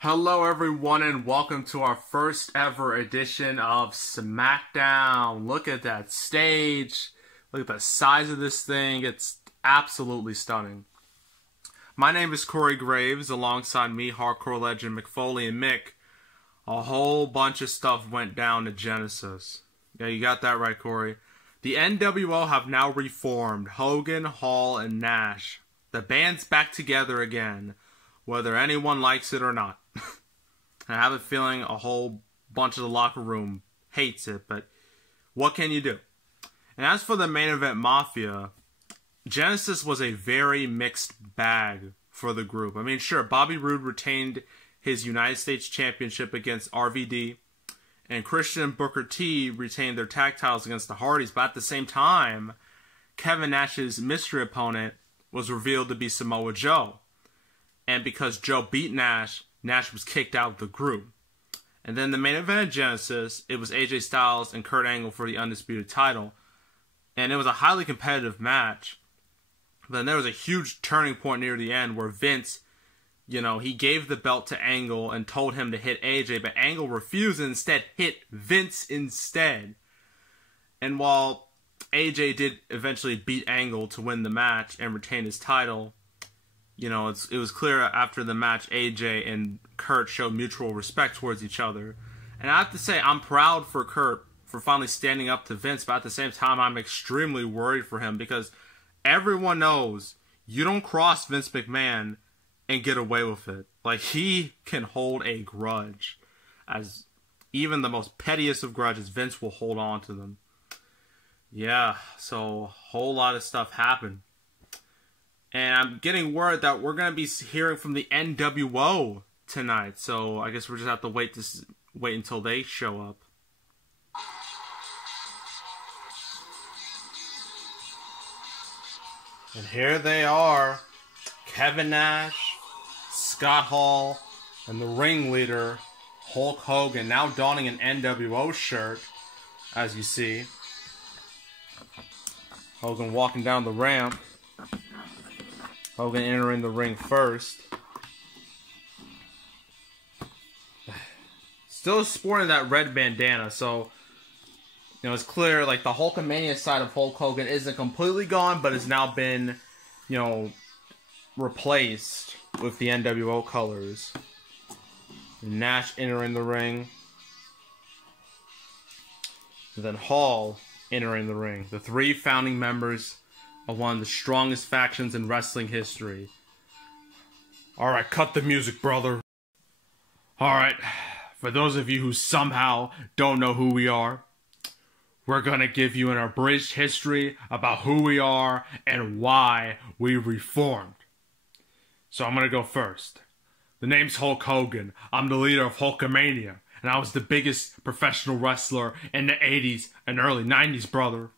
Hello everyone and welcome to our first ever edition of SmackDown. Look at that stage. Look at the size of this thing. It's absolutely stunning. My name is Corey Graves. Alongside me, hardcore legend McFoley and Mick. A whole bunch of stuff went down at Genesis. Yeah, you got that right, Corey. The NWO have now reformed. Hogan, Hall, and Nash. The band's back together again, whether anyone likes it or not. I have a feeling a whole bunch of the locker room hates it, but what can you do? And as for the main event Mafia, Genesis was a very mixed bag for the group. I mean, sure, Bobby Roode retained his United States Championship against RVD, and Christian and Booker T retained their tag titles against the Hardys, but at the same time, Kevin Nash's mystery opponent was revealed to be Samoa Joe. And because Joe beat Nash, Nash was kicked out of the group. And then the main event of Genesis, it was AJ Styles and Kurt Angle for the Undisputed title. And it was a highly competitive match. Then there was a huge turning point near the end where Vince, he gave the belt to Angle and told him to hit AJ, but Angle refused and instead hit Vince instead. And while AJ did eventually beat Angle to win the match and retain his title, it was clear after the match AJ and Kurt showed mutual respect towards each other. And I have to say, I'm proud for Kurt for finally standing up to Vince, but at the same time, I'm extremely worried for him because everyone knows you don't cross Vince McMahon and get away with it. Like, he can hold a grudge. As even the most pettiest of grudges, Vince will hold on to them. Yeah, so a whole lot of stuff happened. And I'm getting word that we're going to be hearing from the NWO tonight. So I guess we're just have to wait until they show up. And here they are. Kevin Nash, Scott Hall, and the ringleader, Hulk Hogan, now donning an NWO shirt, as you see. Hogan walking down the ramp. Hogan entering the ring first. Still sporting that red bandana, so it's clear like the Hulkamania side of Hulk Hogan isn't completely gone, but has now been, replaced with the NWO colors. Nash entering the ring. And then Hall entering the ring. The three founding members of one of the strongest factions in wrestling history. Alright, cut the music, brother. Alright, for those of you who somehow don't know who we are, we're gonna give you an abridged history about who we are and why we reformed. So I'm gonna go first. The name's Hulk Hogan. I'm the leader of Hulkamania, and I was the biggest professional wrestler in the 80s and early 90s, brother.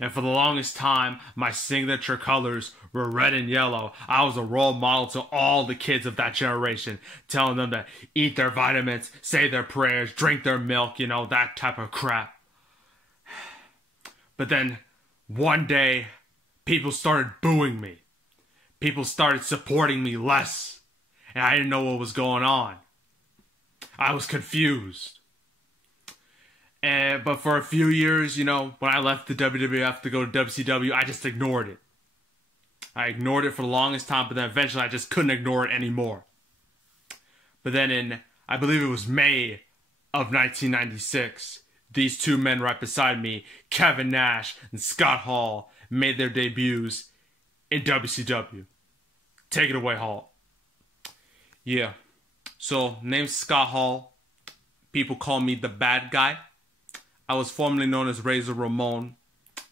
And for the longest time, my signature colors were red and yellow. I was a role model to all the kids of that generation, telling them to eat their vitamins, say their prayers, drink their milk, that type of crap. But then, one day, people started booing me. People started supporting me less. And I didn't know what was going on. I was confused. But for a few years, when I left the WWF to go to WCW, I just ignored it. I ignored it for the longest time, but then eventually I just couldn't ignore it anymore. But then in, I believe it was May of 1996, these two men right beside me, Kevin Nash and Scott Hall, made their debuts in WCW. Take it away, Hall. Yeah. So, name's Scott Hall. People call me the bad guy. I was formerly known as Razor Ramon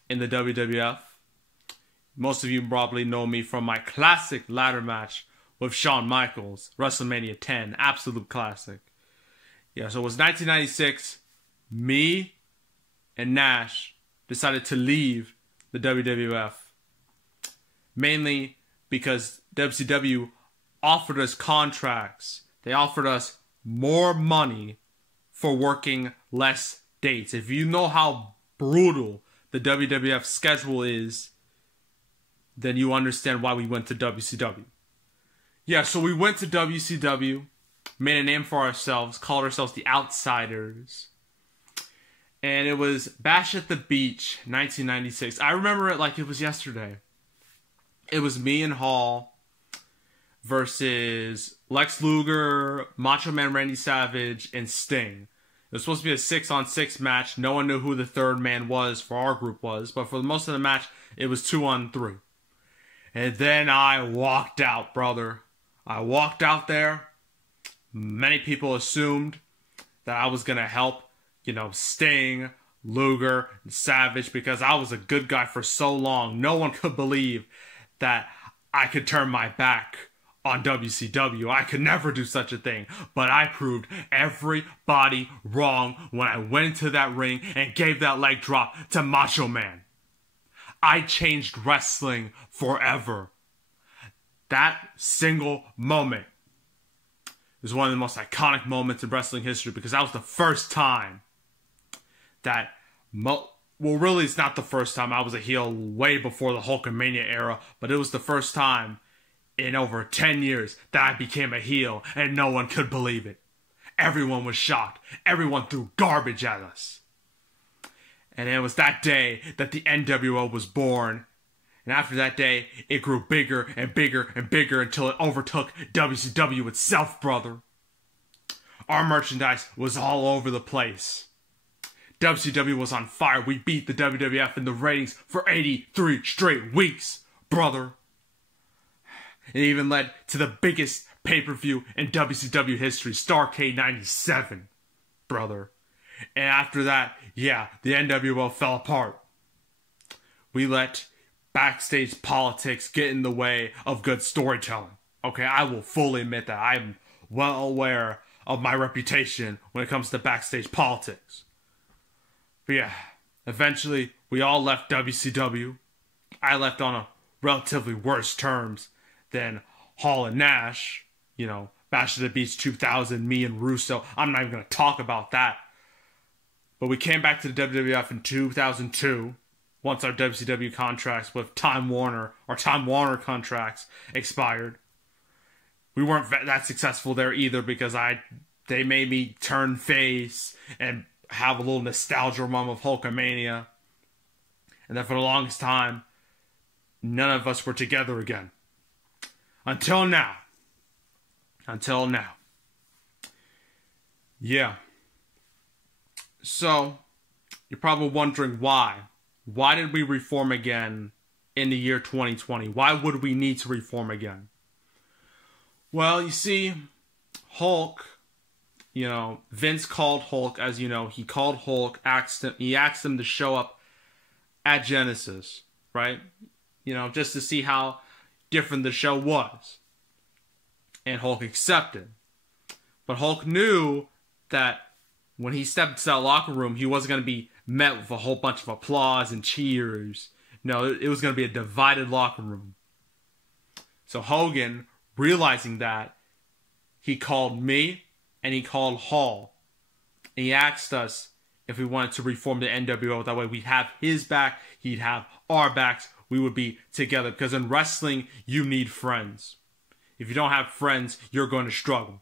in the WWF. Most of you probably know me from my classic ladder match with Shawn Michaels, WrestleMania 10, absolute classic. Yeah, so it was 1996. Me and Nash decided to leave the WWF. Mainly because WCW offered us contracts. They offered us more money for working less dates. If you know how brutal the WWF schedule is, then you understand why we went to WCW. Yeah, so we went to WCW, made a name for ourselves, called ourselves the Outsiders. And it was Bash at the Beach, 1996. I remember it like it was yesterday. It was me and Hall versus Lex Luger, Macho Man Randy Savage, and Sting. It was supposed to be a 6-on-6 match. No one knew who the third man was, for our group was. But for most of the match, it was 2-on-3. And then I walked out, brother. I walked out there. Many people assumed that I was going to help, Sting, Luger, and Savage, because I was a good guy for so long. No one could believe that I could turn my back on WCW. I could never do such a thing. But I proved everybody wrong when I went into that ring and gave that leg drop to Macho Man. I changed wrestling forever. That single moment is one of the most iconic moments in wrestling history, because that was the first time that, really it's not the first time. I was a heel way before the Hulkamania era, but it was the first time in over 10 years that I became a heel, and no one could believe it. Everyone was shocked. Everyone threw garbage at us. And it was that day that the NWO was born. And after that day, it grew bigger and bigger and bigger until it overtook WCW itself, brother. Our merchandise was all over the place. WCW was on fire. We beat the WWF in the ratings for 83 straight weeks, brother. It even led to the biggest pay-per-view in WCW history, Starrcade 97, brother. And after that, the NWO fell apart. We let backstage politics get in the way of good storytelling. Okay, I will fully admit that. I'm well aware of my reputation when it comes to backstage politics. But eventually we all left WCW. I left on a relatively worse terms than Hall and Nash. Bash at the Beach 2000, me and Russo. I'm not even going to talk about that. But we came back to the WWF in 2002, once our WCW contracts with Time Warner contracts expired. We weren't that successful there either, because they made me turn face and have a little nostalgia moment of Hulkamania. And then for the longest time, none of us were together again. Until now. Yeah. So, you're probably wondering why. Why did we reform again in the year 2020? Why would we need to reform again? Well, you see, Hulk, Vince called Hulk, as you know. He called Hulk, he asked him to show up at Genesis, right? Just to see how different the show was. And Hulk accepted. But Hulk knew that when he stepped into that locker room, he wasn't going to be met with a whole bunch of applause and cheers. No, it was going to be a divided locker room. So Hogan, realizing that, he called me and he called Hall. And he asked us if we wanted to reform the NWO. That way we'd have his back, he'd have our backs, we would be together. Because in wrestling, you need friends. If you don't have friends, you're going to struggle.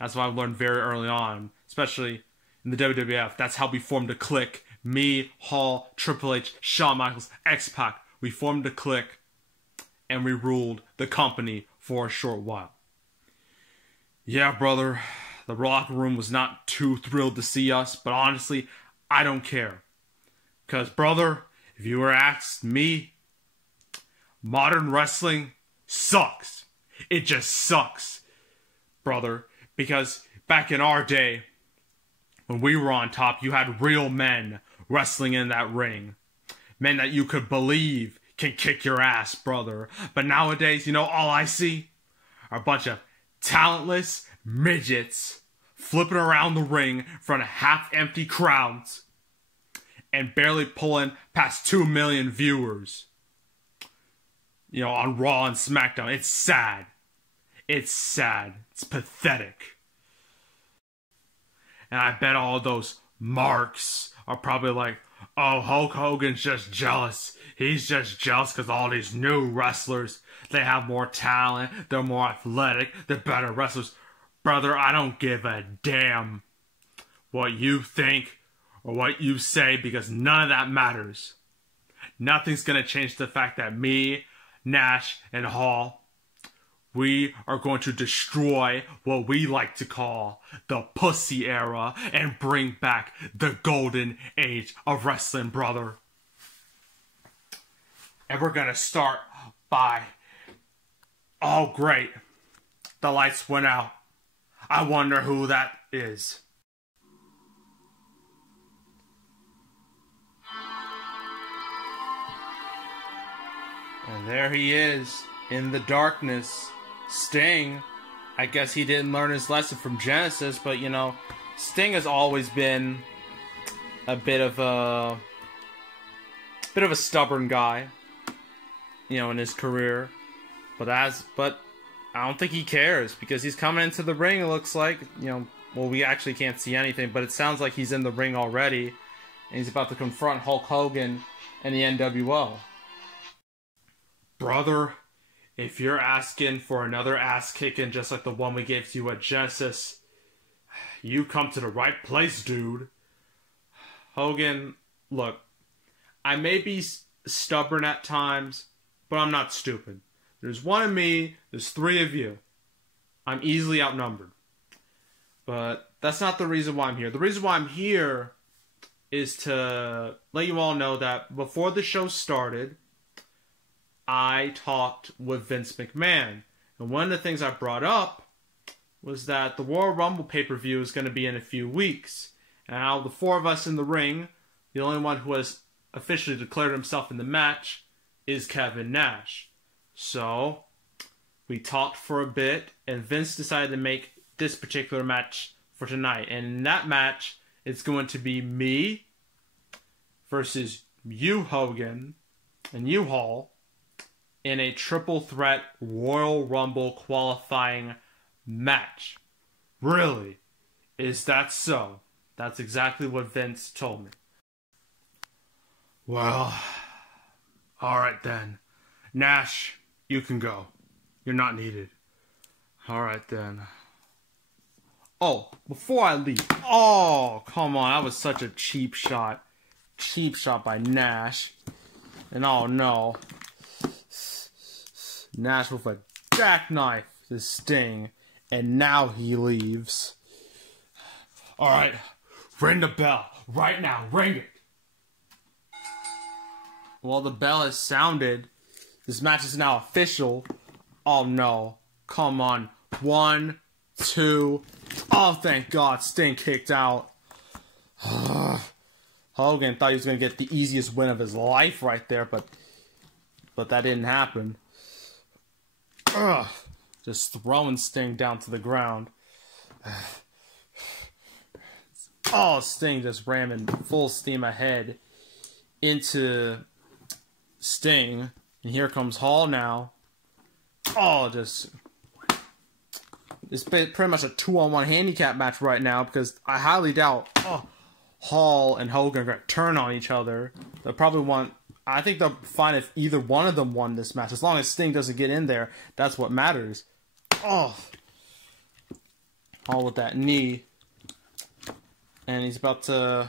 That's what I learned very early on, especially in the WWF. That's how we formed a clique. Me, Hall, Triple H, Shawn Michaels, X-Pac. We formed a clique, and we ruled the company for a short while. Yeah, brother, the locker room was not too thrilled to see us, but honestly, I don't care. Because, brother, if you were asked me, modern wrestling sucks. It just sucks, brother. Because back in our day, when we were on top, you had real men wrestling in that ring. Men that you could believe can kick your ass, brother. But nowadays, all I see are a bunch of talentless midgets flipping around the ring in front of half-empty crowds and barely pulling past 2 million viewers. On Raw and SmackDown. It's sad. It's sad. It's pathetic. And I bet all those marks are probably like, oh, Hulk Hogan's just jealous. He's just jealous because all these new wrestlers, they have more talent, they're more athletic, they're better wrestlers. Brother, I don't give a damn what you think or what you say, because none of that matters. Nothing's gonna change the fact that me, Nash, and Hall, we are going to destroy what we like to call the pussy era and bring back the golden age of wrestling, brother. And we're gonna start by, oh great, the lights went out. I wonder who that is. And there he is, in the darkness. Sting. I guess he didn't learn his lesson from Genesis, but you know, Sting has always been a bit of a stubborn guy, you know, in his career. But I don't think he cares, because he's coming into the ring, it looks like. You know, well, we actually can't see anything, but it sounds like he's in the ring already, and he's about to confront Hulk Hogan and the NWO. Brother, if you're asking for another ass kicking just like the one we gave to you at Genesis, you come to the right place, dude. Hogan, look, I may be stubborn at times, but I'm not stupid. There's one of me, there's three of you. I'm easily outnumbered. But that's not the reason why I'm here. The reason why I'm here is to let you all know that before the show started, I talked with Vince McMahon. And one of the things I brought up was that the Royal Rumble pay-per-view is going to be in a few weeks. And out of the four of us in the ring, the only one who has officially declared himself in the match is Kevin Nash. So, we talked for a bit, and Vince decided to make this particular match for tonight. And in that match, it's going to be me versus you, Hogan, and you, Hall, in a triple threat Royal Rumble qualifying match. Really? Is that so? That's exactly what Vince told me. Well, alright then. Nash, you can go. You're not needed. Alright then. Oh, before I leave. Oh, come on. That was such a cheap shot. Cheap shot by Nash. And oh no. Nash with a jackknife to Sting. And now he leaves. Alright. Ring the bell. Right now. Ring it. Well, the bell has sounded. This match is now official. Oh no. Come on. 1, 2. Oh, thank God. Sting kicked out. Hogan thought he was going to get the easiest win of his life right there, but that didn't happen. Just throwing Sting down to the ground. Oh, Sting just ramming full steam ahead into Sting. And here comes Hall now. Oh, it's pretty much a 2-on-1 handicap match right now, because I highly doubt Hall and Hogan are going to turn on each other. They'll probably want... I think they'll fine if either one of them won this match. As long as Sting doesn't get in there, that's what matters. Oh. Hall with that knee. And he's about to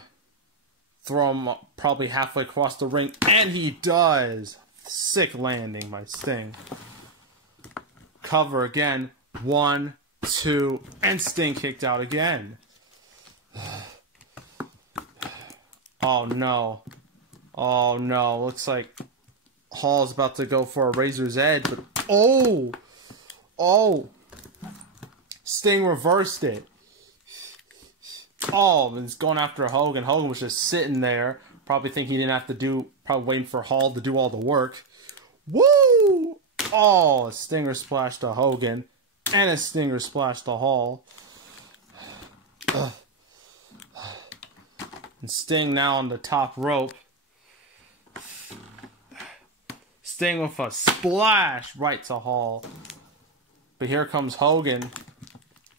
throw him probably halfway across the ring. And he does. Sick landing by Sting. Cover again. 1, 2, and Sting kicked out again. Oh no. Oh no. Looks like Hall's about to go for a razor's edge, but oh! Oh! Sting reversed it. Oh, and he's going after Hogan. Hogan was just sitting there. Probably thinking he didn't have to do, probably waiting for Hall to do all the work. Woo! Oh, a stinger splash to Hogan. And a stinger splash to Hall. And Sting now on the top rope. Sting with a splash right to Hall. But here comes Hogan.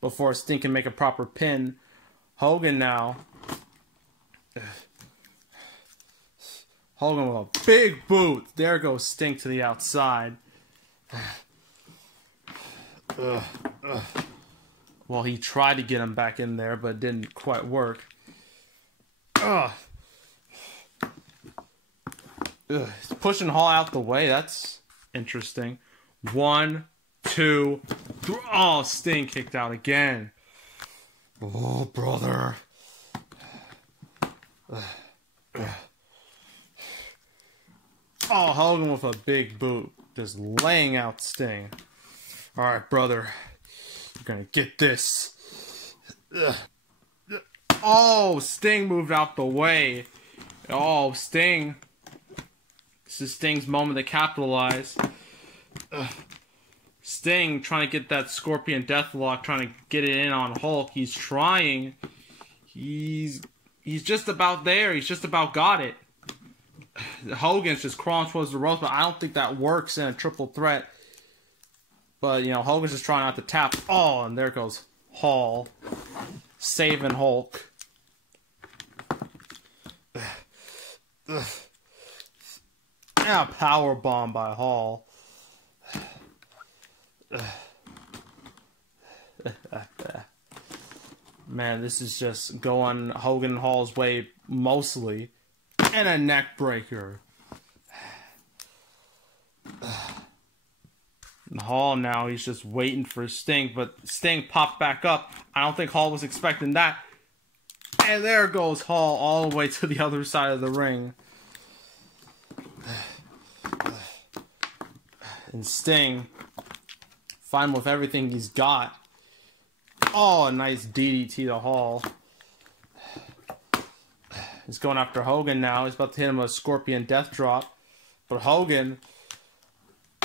Before Sting can make a proper pin. Hogan now. Hogan with a big boot. There goes Sting to the outside. Well, he tried to get him back in there, but it didn't quite work. Ugh. Ugh. He's pushing Hall out the way. That's interesting. 1, 2, 3. Oh, Sting kicked out again. Oh, brother. Oh, Hogan with a big boot. Just laying out Sting. Alright, brother. You're gonna get this. Oh, Sting moved out the way. Oh, Sting. This is Sting's moment to capitalize. Sting trying to get that Scorpion Deathlock, trying to get it in on Hulk. He's trying. He's just about there. He's just about got it. Hogan's just crawling towards the ropes, but I don't think that works in a triple threat. But, you know, Hogan's just trying not to tap. Oh, and there goes Hall. Saving Hulk. Yeah, power bomb by Hall. Man, this is just going Hogan and Hall's way mostly. And a neck breaker. And Hall now, he's just waiting for Sting, but Sting popped back up. I don't think Hall was expecting that. And there goes Hall all the way to the other side of the ring. And Sting, fine with everything he's got. Oh, a nice DDT to Hall. He's going after Hogan now. He's about to hit him with a Scorpion Death Drop. But Hogan...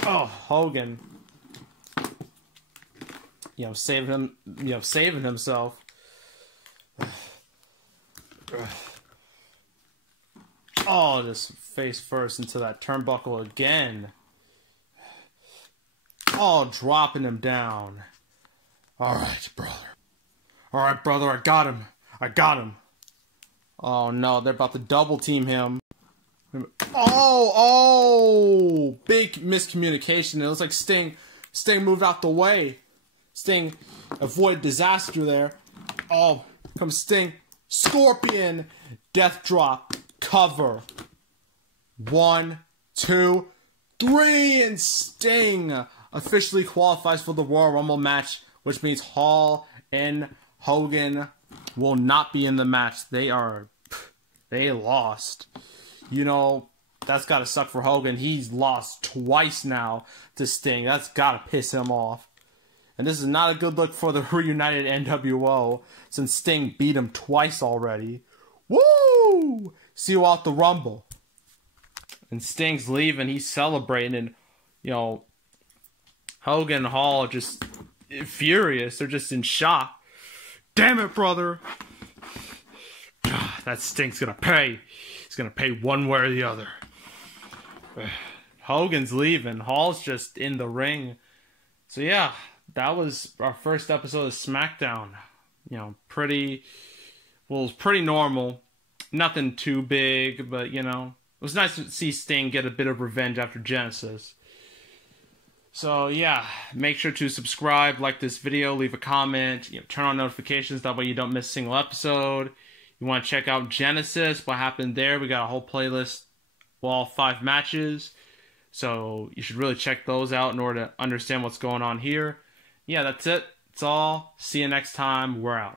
Oh, Hogan... You know, saving himself. Oh, just face first into that turnbuckle again. Oh, dropping him down. Alright, brother. Alright, brother, I got him. I got him. Oh, no, they're about to double team him. Oh! Big miscommunication. It looks like Sting moved out the way. Sting avoided disaster there. Oh, comes Sting. Scorpion Death Drop. Cover. 1, 2, 3, and Sting officially qualifies for the Royal Rumble match, which means Hall and Hogan will not be in the match. They lost. You know, that's gotta suck for Hogan. He's lost twice now to Sting. That's gotta piss him off. And this is not a good look for the reunited NWO, since Sting beat him twice already. Woo! See you out the Rumble. And Sting's leaving. He's celebrating. And, you know, Hogan and Hall are just furious. They're just in shock. Damn it, brother. That Sting's gonna pay. He's gonna pay one way or the other. Hogan's leaving. Hall's just in the ring. So, yeah. That was our first episode of SmackDown. You know, it was pretty normal. Nothing too big, but, you know, it was nice to see Sting get a bit of revenge after Genesis. So, yeah, make sure to subscribe, like this video, leave a comment, you know, turn on notifications, that way you don't miss a single episode. You want to check out Genesis, what happened there, we got a whole playlist, all 5 matches. So, you should really check those out in order to understand what's going on here. Yeah, that's it. That's all. See you next time. We're out.